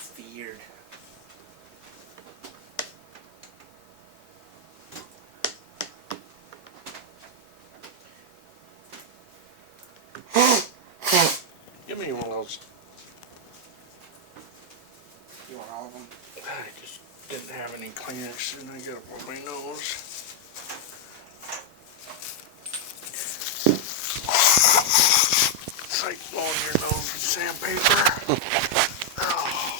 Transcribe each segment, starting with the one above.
Feared. Give me one of those. You want all of them? I just didn't have any Kleenex and I got it on my nose. It's like blowing your nose with sandpaper. Oh.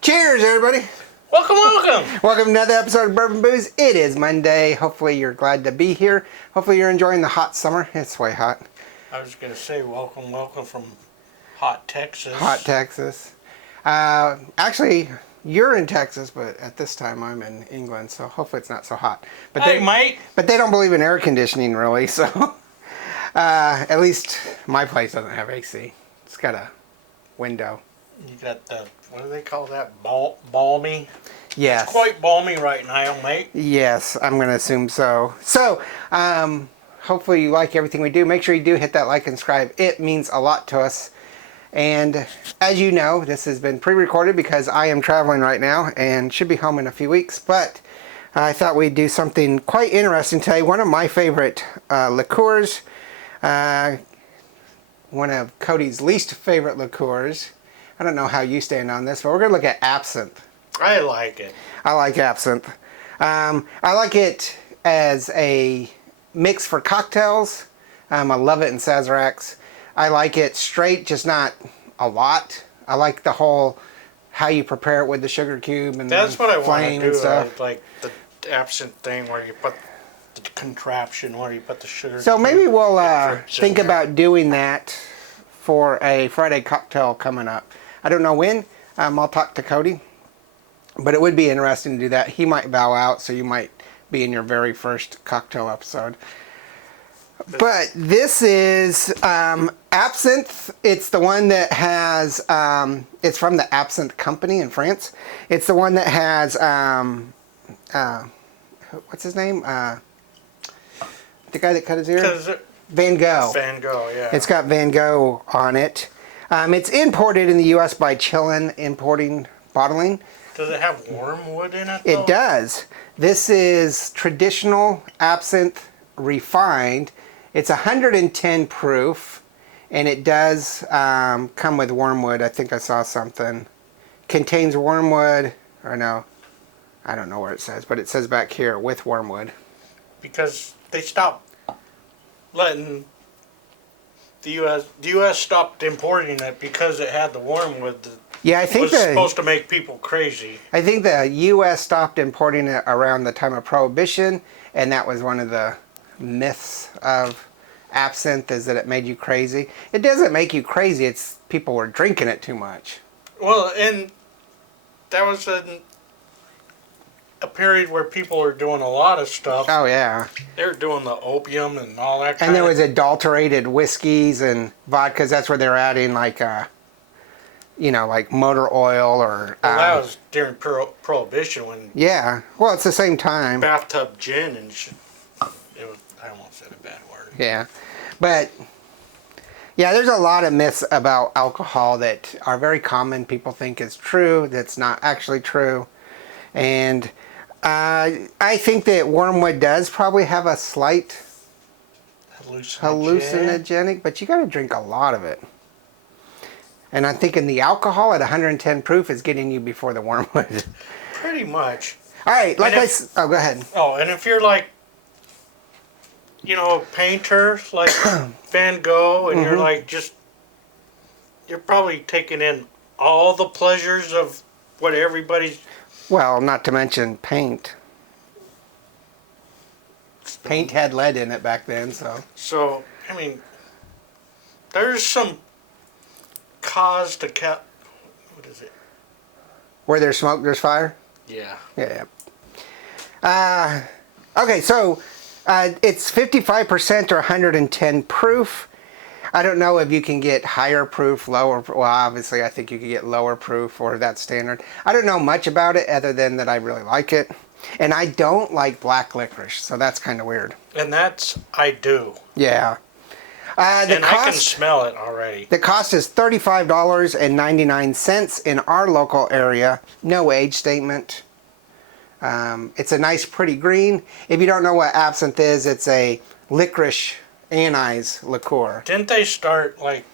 Cheers, everybody. Welcome, welcome. Welcome to another episode of Bourbon Booze. It is Monday. Hopefully you're glad to be here. Hopefully you're enjoying the hot summer. It's way hot. I was going to say welcome, welcome from hot Texas. Hot Texas. Actually, you're in Texas, but at this time I'm in England, so hopefully it's not so hot. But hey, mate. But they don't believe in air conditioning, really, so... at least my place doesn't have AC. It's got a window. You got the, what do they call that? Balmy? Yes. It's quite balmy right now, mate. Yes, I'm going to assume so. So, hopefully you like everything we do. Make sure you do hit that like and subscribe. It means a lot to us. And as you know, this has been pre-recorded because I am traveling right now and should be home in a few weeks. But I thought we'd do something quite interesting today. One of my favorite liqueurs. One of Cody's least favorite liqueurs. I don't know how you stand on this, but we're going to look at Absinthe. I like it. I like Absinthe. I like it as a mix for cocktails. I love it in Sazeracs. I like it straight, just not a lot. I like the whole, how you prepare it with the sugar cube and that's the what I want flame to do. and stuff. Like the absinthe thing where you put the contraption where you put the sugar. So maybe we'll think there. about doing that for a Friday cocktail coming up. I don't know when. I'll talk to Cody. But it would be interesting to do that. He might bow out, so you might be in your very first cocktail episode. But this is Absinthe. It's the one that has, it's from the Absinthe Company in France. It's the one that has, what's his name? The guy that cut his ear? Van Gogh. Van Gogh, yeah. It's got Van Gogh on it. It's imported in the U.S. by Chillin Importing Bottling. Does it have wormwood in it, though? It does. This is traditional absinthe refined. It's 110 proof, and it does come with wormwood. I think I saw something. Contains wormwood, or no, I don't know where it says, but it says back here with wormwood. Because they stopped letting the U.S. stopped importing it because it had the wormwood. Yeah, I think was supposed to make people crazy. I think the U.S. stopped importing it around the time of Prohibition, and that was one of the myths of absinthe, is that it made you crazy. It doesn't make you crazy, it's people were drinking it too much. Well, and that was a period where people were doing a lot of stuff. Oh, yeah. They were doing the opium and all that kind And there was adulterated whiskeys and vodkas. That's where they're adding, like, like motor oil or... Well, that was during Prohibition when... Yeah. Well, it's the same time. Bathtub gin and shit. I almost said a bad word. Yeah. But, yeah, there's a lot of myths about alcohol that are very common. People think is true. That's not actually true. And I think that wormwood does probably have a slight hallucinogenic, but you got to drink a lot of it. And I'm thinking the alcohol at 110 proof is getting you before the wormwood. Pretty much. All right, go ahead. Oh, and if you're like, a painter like Van Gogh, and you're like you're probably taking in all the pleasures of what everybody's... Well, not to mention paint. Paint had lead in it back then, so... So, I mean, there's some cause to what is it? Where there's smoke, there's fire? Yeah. Yeah. Okay, so it's 55% or 110 proof. I don't know if you can get higher proof, lower... Well, obviously, I think you can get lower proof, or that's standard. I don't know much about it other than that I really like it. And I don't like black licorice, so that's kind of weird. And I do. Yeah. And I can smell it already. The cost is $35.99 in our local area. No age statement. It's a nice, pretty green. If you don't know what absinthe is, it's a licorice anise liqueur. Didn't they start like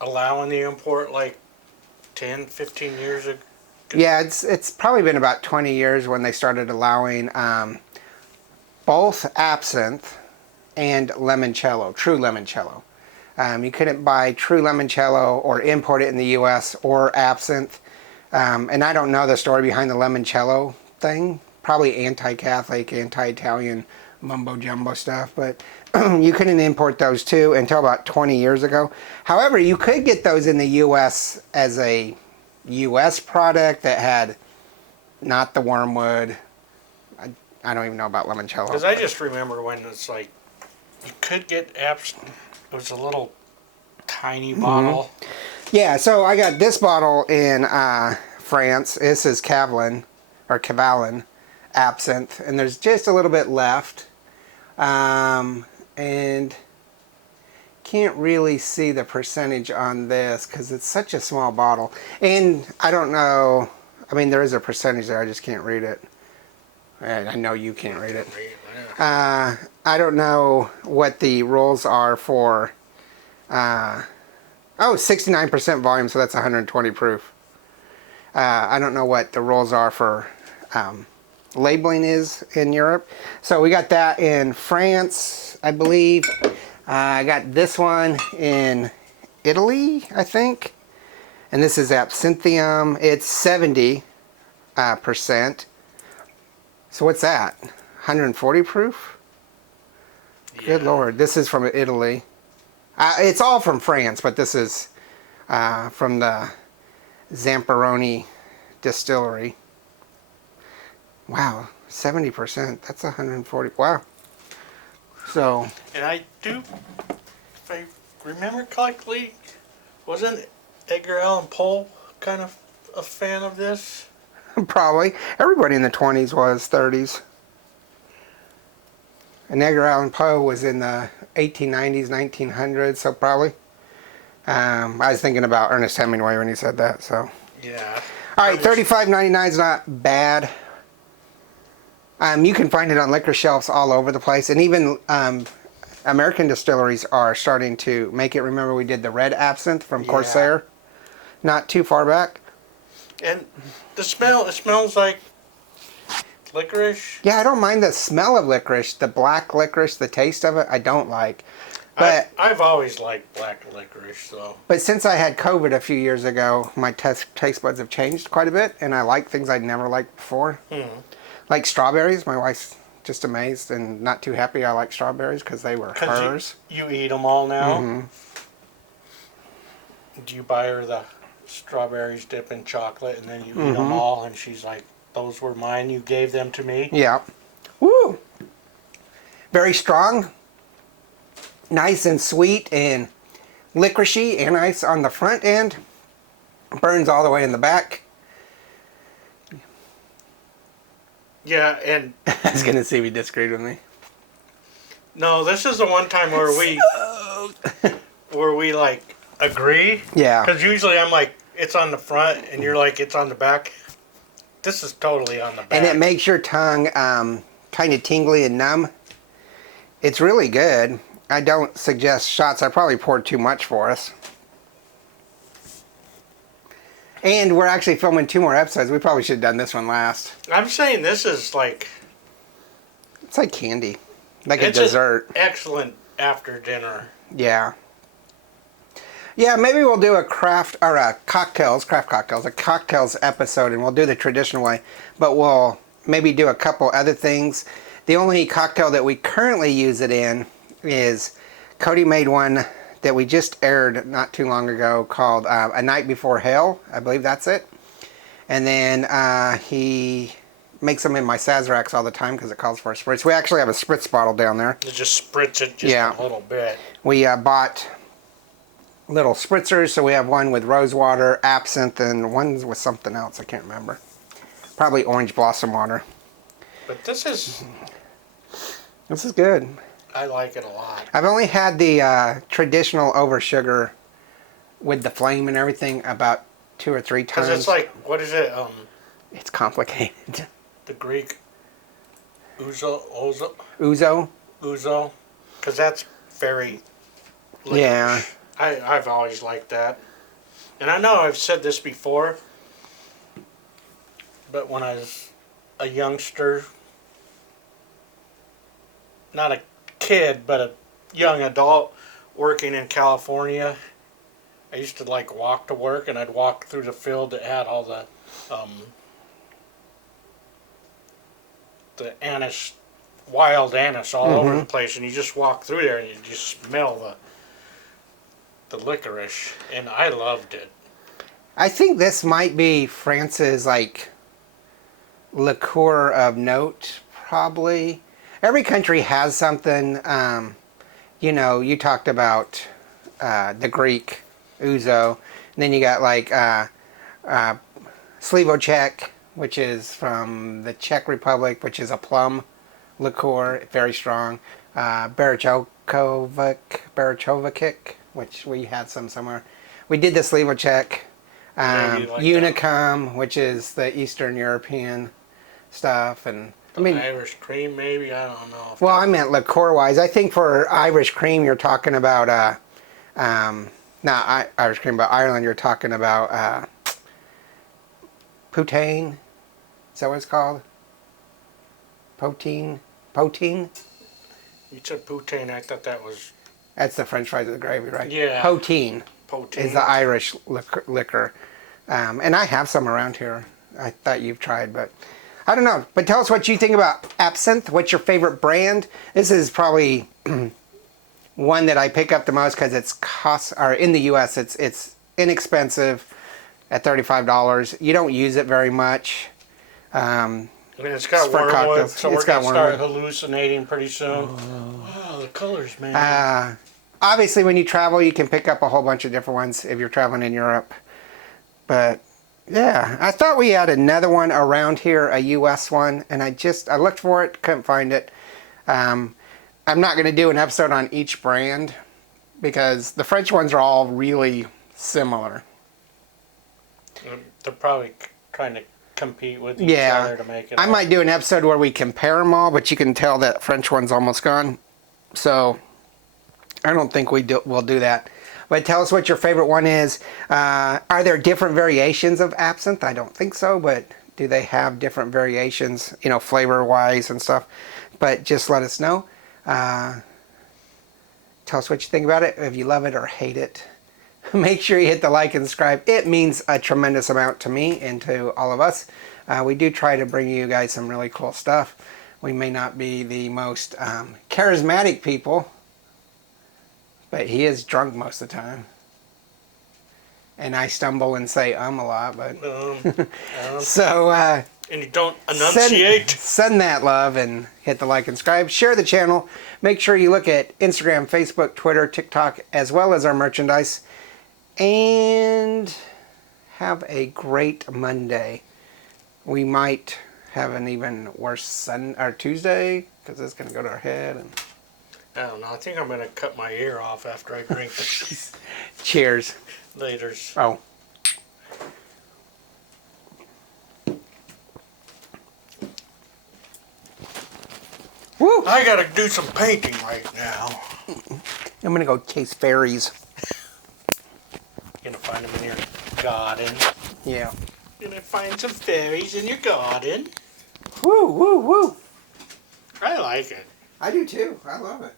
allowing the import like 10, 15 years ago? Yeah, it's probably been about 20 years when they started allowing both absinthe and limoncello, true limoncello. You couldn't buy true limoncello or import it in the U.S. or absinthe. And I don't know the story behind the limoncello thing. Probably anti-Catholic, anti-Italian mumbo-jumbo stuff. But you couldn't import those too until about 20 years ago. However, you could get those in the U.S. as a U.S. product that had not the wormwood. I don't even know about limoncello. Because I just remember when it's like, you could get absinthe. It was a little tiny bottle. Yeah, so I got this bottle in France. This is Cavalin absinthe, and there's just a little bit left. And can't really see the percentage on this because it's such a small bottle. And I don't know, I mean, there is a percentage there, I just can't read it. And I know you can't read it. I don't know what the rules are for, 69% volume, so that's 120 proof. I don't know what the rules are for labeling is in Europe. So we got that in France, I believe. I got this one in Italy, I think. And this is Absinthium. It's 70%. So what's that? 140 proof? Yeah. Good Lord. This is from Italy. It's all from France, but this is from the Zamperoni distillery. Wow, 70%. That's 140. Wow. So. And I do, if I remember correctly, wasn't Edgar Allan Poe kind of a fan of this? Probably. Everybody in the 20s was, 30s. And Edgar Allan Poe was in the 1890s, 1900s, so probably. I was thinking about Ernest Hemingway when he said that, so. Yeah. All right, $35.99 is not bad. You can find it on liquor shelves all over the place, and even American distilleries are starting to make it. Remember, we did the red absinthe from Corsair, not too far back. And the smell, it smells like licorice. Yeah, I don't mind the smell of licorice, the black licorice, the taste of it, I don't like. But I've always liked black licorice, though. But since I had COVID a few years ago, my taste buds have changed quite a bit, and I like things I'd never liked before. Like strawberries. My wife's just amazed and not too happy I like strawberries because they were hers. You eat them all now? Do you buy her the strawberries dipped in chocolate and then you eat them all, and she's like, those were mine, you gave them to me? Yeah. Woo! Very strong. Nice and sweet and licoricey and nice on the front end. Burns all the way in the back. Yeah, and I was gonna see if he disagreed with me. No, this is the one time where we like agree. Yeah. Because usually I'm like, it's on the front, and you're like, it's on the back. This is totally on the back. And it makes your tongue kind of tingly and numb. It's really good. I don't suggest shots. I probably poured too much for us. And we're actually filming 2 more episodes. We probably should have done this one last. I'm saying this is like... It's like candy. Like a dessert. Excellent after dinner. Yeah. Yeah, maybe we'll do a craft cocktails episode, and we'll do the traditional way. But we'll maybe do a couple other things. The only cocktail that we currently use it in is Cody made one that we just aired not too long ago called A Night Before Hell. I believe that's it. And then he makes them in my Sazeracs all the time because it calls for a spritz. We actually have a spritz bottle down there. You just spritz it just a little bit. We bought little spritzers, so we have one with rose water, absinthe, and one with something else. I can't remember. Probably orange blossom water. But this is good. I like it a lot. I've only had the traditional over sugar with the flame and everything about 2 or 3 times. Because it's like, what is it? It's complicated. The Greek ouzo. Ouzo? Because that's very licorice. Yeah. I've always liked that. And I know I've said this before, but when I was a youngster, not a kid, but a young adult working in California, I used to like walk to work, and I'd walk through the field that had all the anise, wild anise all over the place, and you just walk through there and you just smell the licorice, and I loved it. I think this might be France's like liqueur of note, probably. Every country has something. You know, you talked about the Greek ouzo, and then you got like Slivovček, which is from the Czech Republic, which is a plum liqueur, very strong. Barachovac, which we had some somewhere. We did the Slivovček. Unicum, which is the Eastern European stuff, and I mean Irish cream, maybe, I don't know. Well, I meant liqueur-wise. I think for Irish cream, you're talking about not Irish cream, but Ireland. You're talking about poutine. Is that what it's called? Poutine. You said poutine. I thought that was. That's the French fries with the gravy, right? Yeah. Poutine is the Irish liquor. And I have some around here. I thought you've tried, but I don't know. But tell us what you think about Absinthe. What's your favorite brand? This is probably one that I pick up the most because in the U.S. it's inexpensive at $35. You don't use it very much. And it's got wormwood, so we're going to start hallucinating pretty soon. Oh, the colors, man. Obviously, when you travel, you can pick up a whole bunch of different ones if you're traveling in Europe. But, yeah, I thought we had another one around here, a U.S. one, and I looked for it, couldn't find it. I'm not going to do an episode on each brand because the French ones are all really similar. They're probably trying to compete with each other to make it. I might do an episode where we compare them all, but you can tell that French one's almost gone. So I don't think we'll do that. But tell us what your favorite one is. Are there different variations of absinthe? I don't think so, but do they have different variations, flavor-wise and stuff? But just let us know. Tell us what you think about it, if you love it or hate it. Make sure you hit the like and subscribe. It means a tremendous amount to me and to all of us. We do try to bring you guys some really cool stuff. We may not be the most charismatic people, but he is drunk most of the time. And I stumble and say a lot, but... So, and you don't enunciate. Send that love and hit the like and subscribe. Share the channel. Make sure you look at Instagram, Facebook, Twitter, TikTok, as well as our merchandise. And have a great Monday. We might have an even worse Tuesday, because it's going to go to our head. And I don't know. I think I'm going to cut my ear off after I drink this. Cheers. Laters. Oh. Woo! I got to do some painting right now. I'm going to go chase fairies. You're going to find them in your garden. Yeah. You're going to find some fairies in your garden. Woo, woo, woo. I like it. I do too. I love it.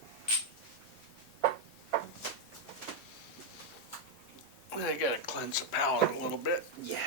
I got to cleanse the palate a little bit. Yeah.